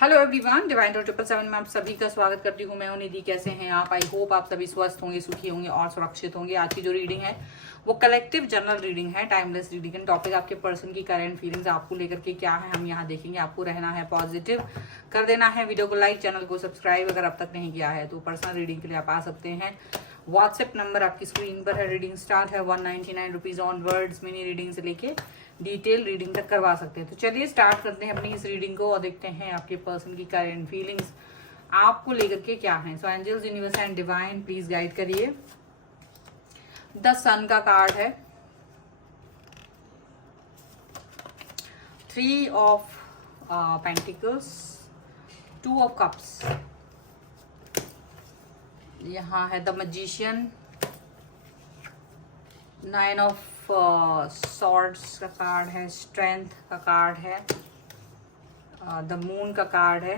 Hello everyone, divine 777 में आप सभी का स्वागत करती हूँ। मैं हूं निधि। कैसे हैं आप? आई होप आप सभी स्वस्थ होंगे, सुखी होंगे और सुरक्षित होंगे। आज की जो रीडिंग है वो कलेक्टिव जनरल रीडिंग है, टाइमलेस रीडिंग है। टॉपिक आपके पर्सन की करंट फीलिंग्स आपको लेकर के क्या है हम यहाँ देखेंगे। आपको रहना है पॉजिटिव, कर देना है वीडियो को लाइक, चैनल को सब्सक्राइब अगर अब तक नहीं किया है तो। पर्सनल रीडिंग के लिए आप आ सकते हैं। व्हाट्सएप नंबर आपकी स्क्रीन पर है। रीडिंग स्टार्ट है 199 rupees on words. Mini reading से लेके डिटेल रीडिंग तक करवा सकते हैं। तो चलिए स्टार्ट करते हैं अपनी इस रीडिंग को और देखते हैं आपके पर्सन की करंट फीलिंग्स आपको लेकर के क्या है। So angels, universe and divine please guide करिए। द सन का कार्ड है, 3 ऑफ पेंटिकल्स, 2 ऑफ कप्स, यहाँ है द मैजिशियन, 9 ऑफ सॉर्ड्स का कार्ड है, स्ट्रेंथ का कार्ड है, द मून का कार्ड है,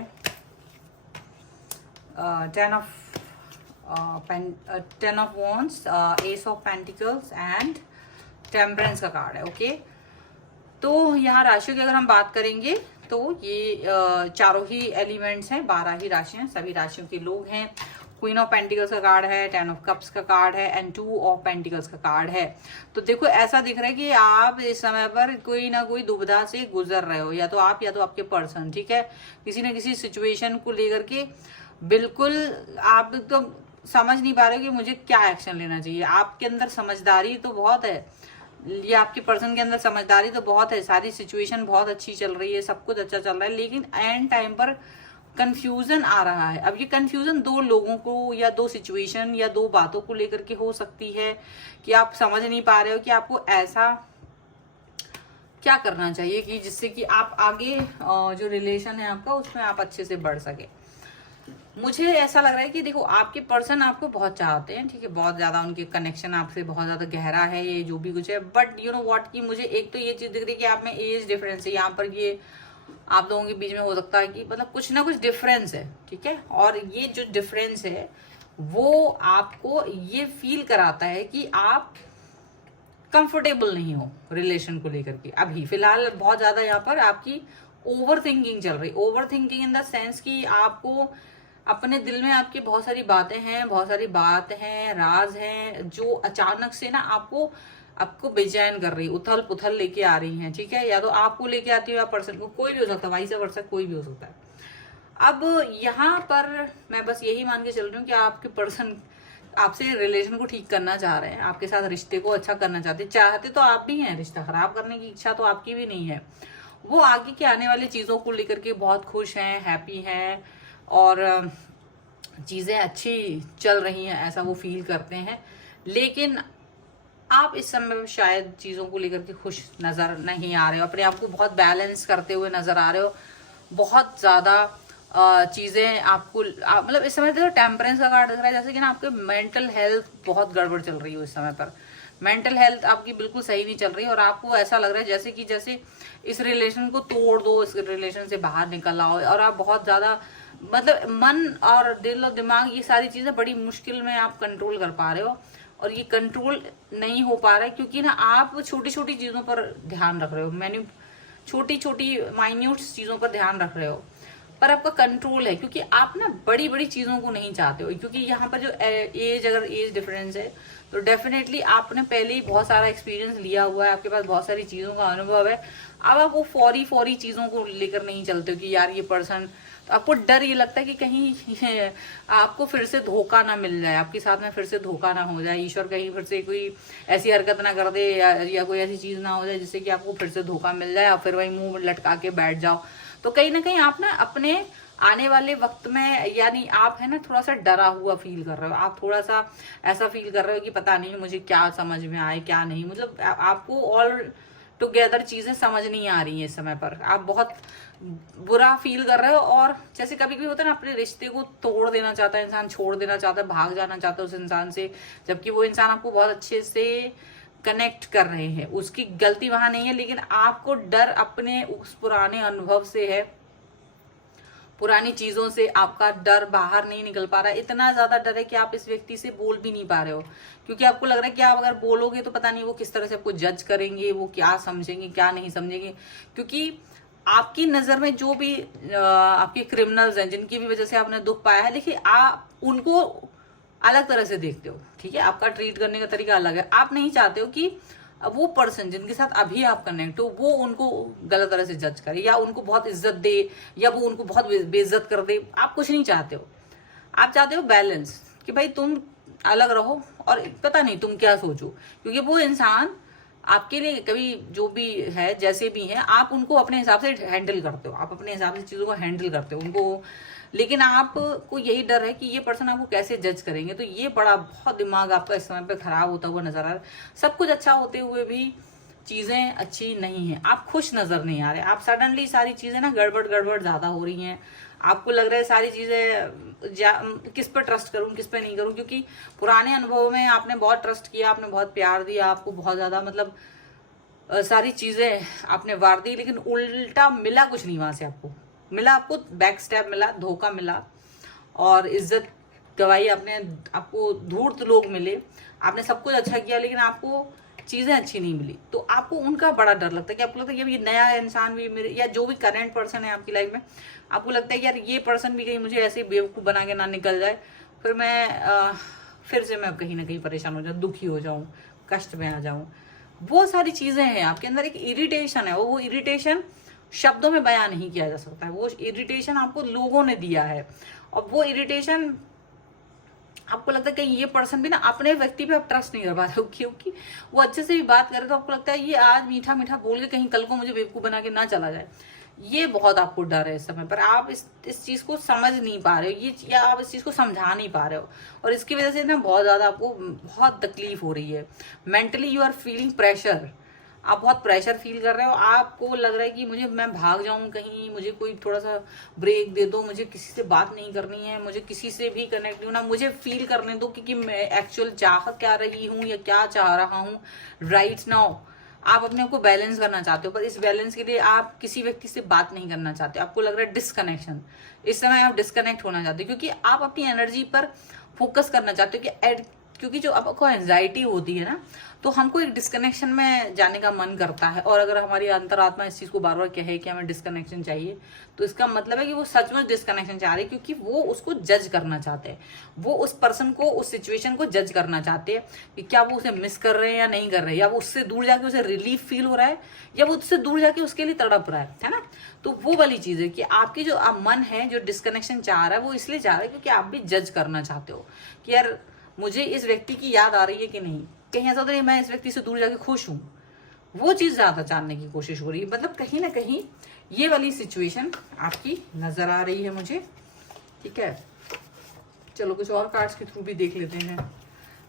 10 of wands, S of pentacles and temperance का कार्ड है। ओके, तो यहाँ राशियों की अगर हम बात करेंगे तो ये चारों ही एलिमेंट्स हैं, 12 ही राशियां, सभी राशियों के लोग हैं। क्वीन ऑफ पेंटिकल्स का कार्ड है, 10 ऑफ कप्स का कार्ड है एंड 2 ऑफ पेंटिकल्स का कार्ड है। तो देखो ऐसा दिख रहा है कि आप इस समय पर कोई ना कोई दुविधा से गुजर रहे हो, या तो आप या तो आपके पर्सन, ठीक है। किसी ना किसी सिचुएशन को लेकर के बिल्कुल आप तो समझ नहीं पा रहे हो कि मुझे क्या एक्शन लेना चाहिए। आपके अंदर समझदारी तो बहुत है, ये आपके पर्सन के अंदर समझदारी तो बहुत है, सारी सिचुएशन बहुत अच्छी चल रही है, सब कुछ अच्छा चल रहा है, लेकिन एंड टाइम पर कंफ्यूजन आ रहा है। अब ये कंफ्यूजन 2 लोगों को या 2 सिचुएशन या 2 बातों को लेकर के हो सकती है कि आप समझ नहीं पा रहे हो कि आपको ऐसा क्या करना चाहिए कि जिससे कि आप आगे जो रिलेशन है आपका उसमें आप अच्छे से बढ़ सके। मुझे ऐसा लग रहा है कि देखो आपके पर्सन आपको बहुत चाहते हैं, ठीक है, बहुत ज्यादा उनके कनेक्शन आपसे बहुत ज्यादा गहरा है, ये जो भी कुछ है। बट यू नो व्हाट कि मुझे एक तो ये चीज दिख रही है कि आप में एज डिफरेंस है, यहाँ पर ये आप लोगों के बीच में हो सकता है कि मतलब कुछ ना कुछ डिफरेंस है, ठीक है। और ये जो डिफरेंस है वो आपको ये फील कराता है कि आप कंफर्टेबल नहीं हो रिलेशन को लेकर के। अभी फिलहाल बहुत ज्यादा यहाँ पर आपकी ओवर थिंकिंग चल रही, over thinking in the sense कि आपको अपने दिल में आपकी बहुत सारी बातें हैं, बहुत सारी बात हैं, राज हैं, जो अचानक से ना आपको बेचैन कर रही, उथल पुथल लेके आ रही हैं, ठीक है। या तो आपको लेके आती है या पर्सन को, कोई भी हो सकता है, वाइस वर्सा कोई भी हो सकता है। अब यहाँ पर मैं बस यही मान के चल रही हूँ कि आपके पर्सन आपसे रिलेशन को ठीक करना चाह रहे हैं, आपके साथ रिश्ते को अच्छा करना चाहते तो आप भी हैं, रिश्ता खराब करने की इच्छा तो आपकी भी नहीं है। वो आगे के आने वाली चीजों को लेकर के बहुत खुश हैं, हैप्पी हैं और चीजें अच्छी चल रही हैं, ऐसा वो फील करते हैं। लेकिन आप इस समय शायद चीजों को लेकर के खुश नजर नहीं आ रहे हो, अपने आप को बहुत बैलेंस करते हुए नजर आ रहे हो। बहुत ज्यादा चीजें आपको मतलब इस समय देखो टेम्परेंस का कार्ड दिख रहा है, जैसे कि ना आपके मेंटल हेल्थ बहुत गड़बड़ चल रही हो इस समय पर। मेंटल हेल्थ आपकी बिल्कुल सही नहीं चल रही और आपको ऐसा लग रहा है जैसे इस रिलेशन को तोड़ दो, इस रिलेशन से बाहर निकल आओ। और आप बहुत ज्यादा मतलब मन और दिल और दिमाग ये सारी चीजें बड़ी मुश्किल में आप कंट्रोल कर पा रहे हो, और ये कंट्रोल नहीं हो पा रहा है क्योंकि ना आप छोटी छोटी चीजों पर ध्यान रख रहे हो, छोटी छोटी माइन्यूट चीजों पर ध्यान रख रहे हो, पर आपका कंट्रोल है क्योंकि आप ना बड़ी बड़ी चीजों को नहीं चाहते हो। क्योंकि यहाँ पर जो अगर एज डिफरेंस है तो डेफिनेटली आपने पहले ही बहुत सारा एक्सपीरियंस लिया हुआ है, आपके पास बहुत सारी चीजों का अनुभव है। अब आप वो फौरी चीजों को लेकर नहीं चलते हो कि यार ये पर्सन, तो आपको डर ये लगता है कि कहीं आपको फिर से धोखा ना मिल जाए, आपके साथ में फिर से धोखा ना हो जाए, ईश्वर कहीं फिर से कोई ऐसी हरकत ना कर दे या कोई ऐसी चीज ना हो जाए जिससे कि आपको फिर से धोखा मिल जाए और फिर वही मुंह लटका के बैठ जाओ। तो कहीं ना कहीं आप ना अपने आने वाले वक्त में यानी आप है ना थोड़ा सा डरा हुआ फील कर रहे हो, आप थोड़ा सा ऐसा फील कर रहे हो कि पता नहीं मुझे क्या समझ में आए क्या नहीं, मतलब आपको ऑल टुगेदर चीजें समझ नहीं आ रही है इस समय पर। आप बहुत बुरा फील कर रहे हो और जैसे कभी कभी होता है ना अपने रिश्ते को तोड़ देना चाहता है इंसान, छोड़ देना चाहता है, भाग जाना चाहता है उस इंसान से, जबकि वो इंसान आपको बहुत अच्छे से कनेक्ट कर रहे हैं, उसकी गलती वहां नहीं है, लेकिन आपको डर अपने उस पुराने अनुभव से है, पुरानी चीजों से आपका डर बाहर नहीं निकल पा रहा है। इतना ज्यादा डर है कि आप इस व्यक्ति से बोल भी नहीं पा रहे हो क्योंकि आपको लग रहा है कि आप अगर बोलोगे तो पता नहीं वो किस तरह से आपको जज करेंगे, वो क्या समझेंगे क्या नहीं समझेंगे। क्योंकि आपकी नजर में जो भी आपके क्रिमिनल्स हैं, जिनकी भी वजह से आपने दुख पाया है, देखिए आप उनको अलग तरह से देखते हो, ठीक है, आपका ट्रीट करने का तरीका अलग है। आप नहीं चाहते हो कि वो पर्सन जिनके साथ अभी आप कनेक्ट हो वो उनको गलत तरह से जज करे या उनको बहुत इज्जत दे या वो उनको बहुत बेइज्जत कर दे। आप कुछ नहीं चाहते हो, आप चाहते हो बैलेंस, कि भाई तुम अलग रहो और पता नहीं तुम क्या सोचो, क्योंकि वो इंसान आपके लिए कभी जो भी है, जैसे भी है, आप उनको अपने हिसाब से हैंडल करते हो, आप अपने हिसाब से चीज़ों को हैंडल करते हो उनको, लेकिन आपको यही डर है कि ये पर्सन आपको कैसे जज करेंगे। तो ये बड़ा बहुत दिमाग आपका इस समय पे खराब होता हुआ नजर आ रहा है। सब कुछ अच्छा होते हुए भी चीज़ें अच्छी नहीं है, आप खुश नजर नहीं आ रहे, आप सडनली सारी चीज़ें ना गड़बड़ गड़बड़ ज़्यादा हो रही हैं। आपको लग रहा है सारी चीज़ें किस पर ट्रस्ट करूं किस पर नहीं करूं, क्योंकि पुराने अनुभव में आपने बहुत ट्रस्ट किया, आपने बहुत प्यार दिया, आपको बहुत ज़्यादा मतलब सारी चीज़ें आपने वार दी, लेकिन उल्टा मिला कुछ नहीं वहां से। आपको मिला, आपको बैक स्टैप मिला, धोखा मिला और इज्जत गवाई आपने, आपको धूर्त लोग मिले, आपने सब कुछ अच्छा किया लेकिन आपको चीजें अच्छी नहीं मिली। तो आपको उनका बड़ा डर लगता है कि आपको लगता है कि ये नया इंसान भी मेरे, या जो भी करंट पर्सन है आपकी लाइफ में, आपको लगता है कि यार ये पर्सन भी कहीं मुझे ऐसे बेवकूफ बना के ना निकल जाए, फिर मैं फिर से मैं कहीं ना कहीं परेशान हो जाऊं, दुखी हो जाऊं, कष्ट में आ जाऊं। वो सारी चीजें हैं आपके अंदर, एक इरिटेशन है, वो इरिटेशन शब्दों में बयां नहीं किया जा सकता है। वो इरिटेशन आपको लोगों ने दिया है और वो इरिटेशन आपको लगता है कि ये पर्सन भी ना, अपने व्यक्ति पे आप ट्रस्ट नहीं कर पाते हो, क्योंकि वो अच्छे से भी बात करे तो आपको लगता है ये आज मीठा मीठा बोल के कहीं कल को मुझे बेवकूफ बना के ना चला जाए। ये बहुत आपको डर है इस समय पर, आप इस चीज को समझ नहीं पा रहे हो ये, या आप इस चीज को समझा नहीं पा रहे हो, और इसकी वजह से ना बहुत ज्यादा आपको बहुत तकलीफ हो रही है। Mentally you are feeling pressure, आप बहुत प्रेशर फील कर रहे हो, आपको लग रहा है कि मुझे, मैं भाग जाऊं कहीं, मुझे कोई थोड़ा सा ब्रेक दे दो, मुझे किसी से बात नहीं करनी है, मुझे किसी से भी कनेक्ट नहीं होना, मुझे फील करने दो कि मैं एक्चुअल चाह क्या रही हूँ या क्या चाह रहा हूँ राइट नाउ। आप अपने आप को बैलेंस करना चाहते हो, पर इस बैलेंस के लिए आप किसी व्यक्ति से बात नहीं करना चाहते, आपको लग रहा है डिस्कनेक्शन। इस समय आप डिस्कनेक्ट होना चाहते हो क्योंकि आप अपनी एनर्जी पर फोकस करना चाहते हो कि क्योंकि जो आपको एंजाइटी होती है ना, तो हमको एक डिस्कनेक्शन में जाने का मन करता है, और अगर हमारी अंतरात्मा इस चीज को बार बार कहे कि हमें डिस्कनेक्शन चाहिए, तो इसका मतलब है कि वो सचमुच डिस्कनेक्शन चाह रहे हैं, क्योंकि वो उसको जज करना चाहते हैं, वो उस पर्सन को, उस सिचुएशन को जज करना चाहते हैं कि क्या वो उसे मिस कर रहे हैं या नहीं कर रहे हैं, या वो उससे दूर जाके उसे रिलीफ फील हो रहा है, या वो उससे दूर जाके उसके लिए तड़प रहा है ना। तो वो वाली चीज है कि आपकी जो मन है जो डिस्कनेक्शन चाह रहा है, वो इसलिए चाह रहा है क्योंकि आप भी जज करना चाहते हो कि यार मुझे इस व्यक्ति की याद आ रही है कि नहीं, कहीं ऐसा तो नहीं मैं इस व्यक्ति से दूर जाके खुश हूं, वो चीज ज्यादा जानने की कोशिश हो रही है। मतलब कहीं ना कहीं ये वाली सिचुएशन आपकी नजर आ रही है मुझे, ठीक है। चलो कुछ और कार्ड्स के थ्रू भी देख लेते हैं।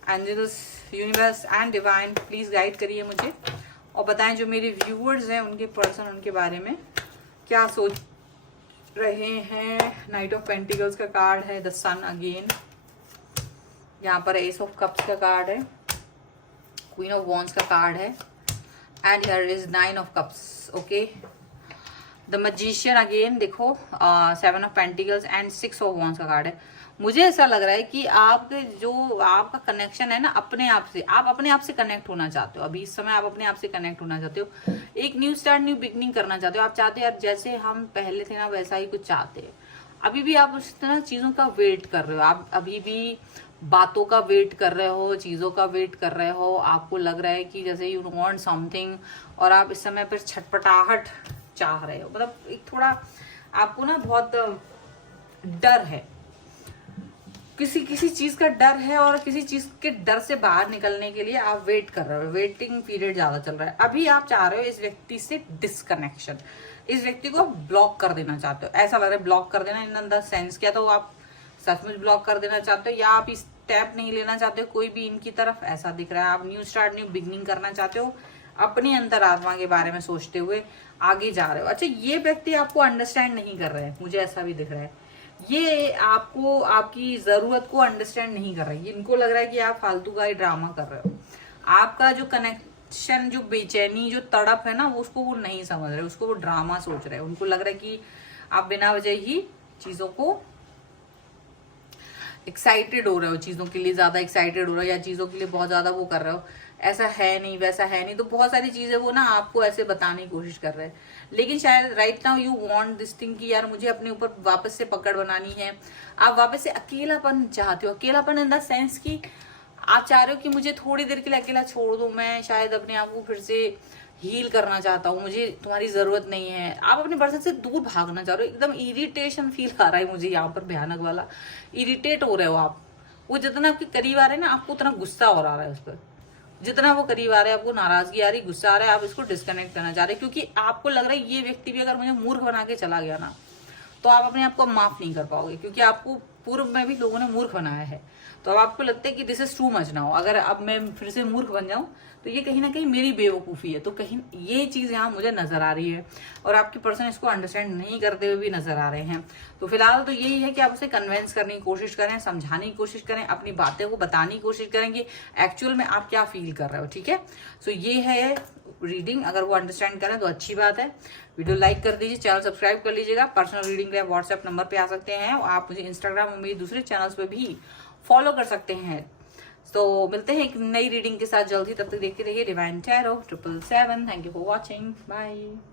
Angels, universe and divine please guide करिए मुझे और बताएं जो मेरे व्यूअर्स हैं उनके पर्सन, उनके बारे में क्या सोच रहे हैं। नाइट ऑफ पेंटिकल्स का कार्ड है, द सन अगेन, यहाँ पर एस ऑफ कप्स का कार्ड है, क्वीन ऑफ वॉन्ड्स का कार्ड है, and here is 9 of cups. Okay, the magician again, देखो 7 of pentacles and 6 of wands का कार्ड है। मुझे ऐसा लग रहा है कि आपके जो आपका कनेक्शन है ना अपने आप से, आप अपने आप से कनेक्ट होना चाहते हो। अभी इस समय आप अपने आप से कनेक्ट होना चाहते हो, एक न्यू स्टार्ट, न्यू बिगनिंग करना चाहते हो। आप चाहते हो यार जैसे हम पहले थे ना वैसा ही कुछ चाहते हैं। अभी भी आप उस तरह चीजों का वेट कर रहे हो, आप अभी भी बातों का वेट कर रहे हो, चीजों का वेट कर रहे हो। आपको लग रहा है कि जैसे यू वांट समथिंग, और आप इस समय पर छटपटाहट चाह रहे हो। मतलब एक थोड़ा आपको ना बहुत डर है, किसी चीज का डर है, और किसी चीज के डर से बाहर निकलने के लिए आप वेट कर रहे हो। वेटिंग पीरियड ज्यादा चल रहा है। अभी आप चाह रहे हो इस व्यक्ति से डिस्कनेक्शन, इस व्यक्ति को ब्लॉक कर देना चाहते हो। ऐसा लग रहा है ब्लॉक कर देना इन द सेंस, क्या तो आप सचमुच ब्लॉक कर देना चाहते हो, या आप इस स्टेप नहीं लेना चाहते हो कोई भी इनकी तरफ, ऐसा दिख रहा है। आप न्यू स्टार्ट, न्यू बिगनिंग करना चाहते हो, अपनी अंतरात्मा के बारे में सोचते हुए आगे जा रहे हो। अच्छा, ये व्यक्ति आपको अंडरस्टैंड नहीं कर रहे हैं, मुझे ऐसा भी दिख रहा है। ये आपको, आपकी जरूरत को अंडरस्टैंड नहीं कर रहे हैं। इनको लग रहा है कि आप फालतू का ही ड्रामा कर रहे हो। आपका जो कनेक्शन, जो बेचैनी, जो तड़प है ना, उसको वो नहीं समझ रहे, उसको वो ड्रामा सोच रहे हैं। उनको लग रहा है कि आप बिना वजह ही चीजों को एक्साइटेड हो रहे हो, चीजों के लिए ज्यादा एक्साइटेड हो रहे हो, या चीजों के लिए बहुत ज्यादा वो कर रहे हो। ऐसा है नहीं, वैसा है नहीं, तो बहुत सारी चीजें वो ना आपको ऐसे बताने की कोशिश कर रहे हैं। लेकिन शायद right now you want this thing कि यार मुझे अपने ऊपर वापस से पकड़ बनानी है। आप वापस से अकेलापन चाहते हो, अकेलापन इन द सेंस कि आप चाह रहे हो कि मुझे थोड़ी देर के लिए अकेला छोड़ दो, मैं शायद अपने आप को फिर से हील करना चाहता हूँ, मुझे तुम्हारी जरूरत नहीं है। आप अपने पर्सन से दूर भागना चाह रहे हो, एकदम इरिटेशन फील आ रहा है मुझे यहाँ पर, भयानक वाला। इरिटेट हो रहे हो आप, वो जितना आपके करीब आ रहे हैं ना आपको उतना गुस्सा और आ रहा है उस पर। जितना वो करीब आ रहे हैं आपको नाराजगी आ रही, गुस्सा आ रहा है, आप इसको डिस्कनेक्ट करना चाह रहे हैं, क्योंकि आपको लग रहा है ये व्यक्ति भी अगर मुझे मूर्ख बना के चला गया ना तो आप अपने आप को माफ नहीं कर पाओगे, क्योंकि आपको पूर्व में भी लोगों ने मूर्ख बनाया है। तो अब आपको लगता है कि this is too much now, अगर अब मैं फिर से मूर्ख बन जाऊं तो ये कहीं ना कहीं मेरी बेवकूफ़ी है। तो कहीं ये चीज़ यहाँ मुझे नजर आ रही है, और आपके पर्सन इसको अंडरस्टैंड नहीं करते हुए भी नजर आ रहे हैं। तो फिलहाल तो यही है कि आप उसे कन्विंस करने की कोशिश करें, समझाने की कोशिश करें, अपनी बातें को बताने की कोशिश करेंगे एक्चुअल में आप क्या फील कर रहे हो। ठीक है, सो ये है रीडिंग। अगर वो अंडरस्टैंड करें तो अच्छी बात है। वीडियो लाइक कर दीजिए, चैनल सब्सक्राइब कर लीजिएगा। पर्सनल रीडिंग के लिए व्हाट्सएप नंबर पे आ सकते हैं, आप मुझे इंस्टाग्राम और मेरे दूसरे चैनल्स पे भी फॉलो कर सकते हैं। तो मिलते हैं एक नई रीडिंग के साथ जल्दी, तब तक देखते रहिए Divine Tarot 777। Thank you for watching, bye.